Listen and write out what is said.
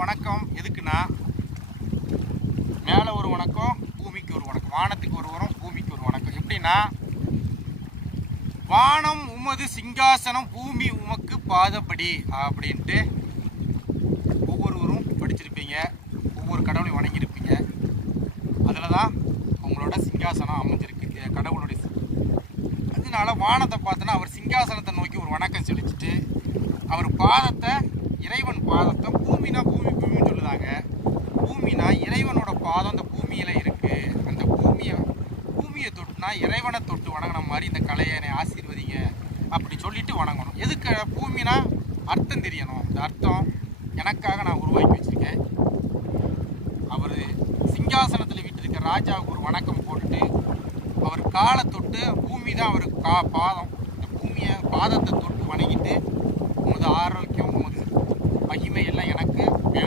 வணக்கம் எதுக்குன்னா, மேலே ஒரு வணக்கம், பூமிக்கு ஒரு வணக்கம். வானத்துக்கு ஒரு வரம், பூமிக்கு ஒரு வணக்கம். எப்படின்னா, வானம் உமது சிங்காசனம், பூமி உமக்கு பாதப்படி அப்படின்ட்டு ஒவ்வொருவரும் படிச்சிருப்பீங்க, ஒவ்வொரு கடவுளையும் வணங்கியிருப்பீங்க. அதில் தான் உங்களோட சிங்காசனம் அமைஞ்சிருக்கு, கடவுளுடைய. அதனால வானத்தை பார்த்தோன்னா அவர் சிங்காசனத்தை நோக்கி ஒரு வணக்கம் செலுத்திட்டு, அவர் பாதத்தை, இறைவன் பாதத்தை, பூமினா பூமின்னு சொல்லுதாங்க. பூமினா இறைவனோட பாதம் அந்த பூமியில் இருக்குது. அந்த பூமியை தொட்டுனா இறைவனை தொட்டு வணங்கின மாதிரி இந்த கலையை என்னை ஆசீர்வதிங்க அப்படி சொல்லிட்டு வணங்கணும். எதுக்கு பூமினா அர்த்தம் தெரியணும். இந்த அர்த்தம் எனக்காக நான் உருவாக்கி வச்சுருக்கேன். அவர் சிங்காசனத்தில் வீட்டிருக்க ராஜாவுக்கு ஒரு வணக்கம் போட்டுட்டு, அவர் காலை தொட்டு, பூமி தான் அவர் பாதம், இந்த பூமியை பாதத்தை தொட்டு வணங்கிட்டு, உமது ஆரோக்கியம், உமது மகிமை எல்லாம் எனக்கு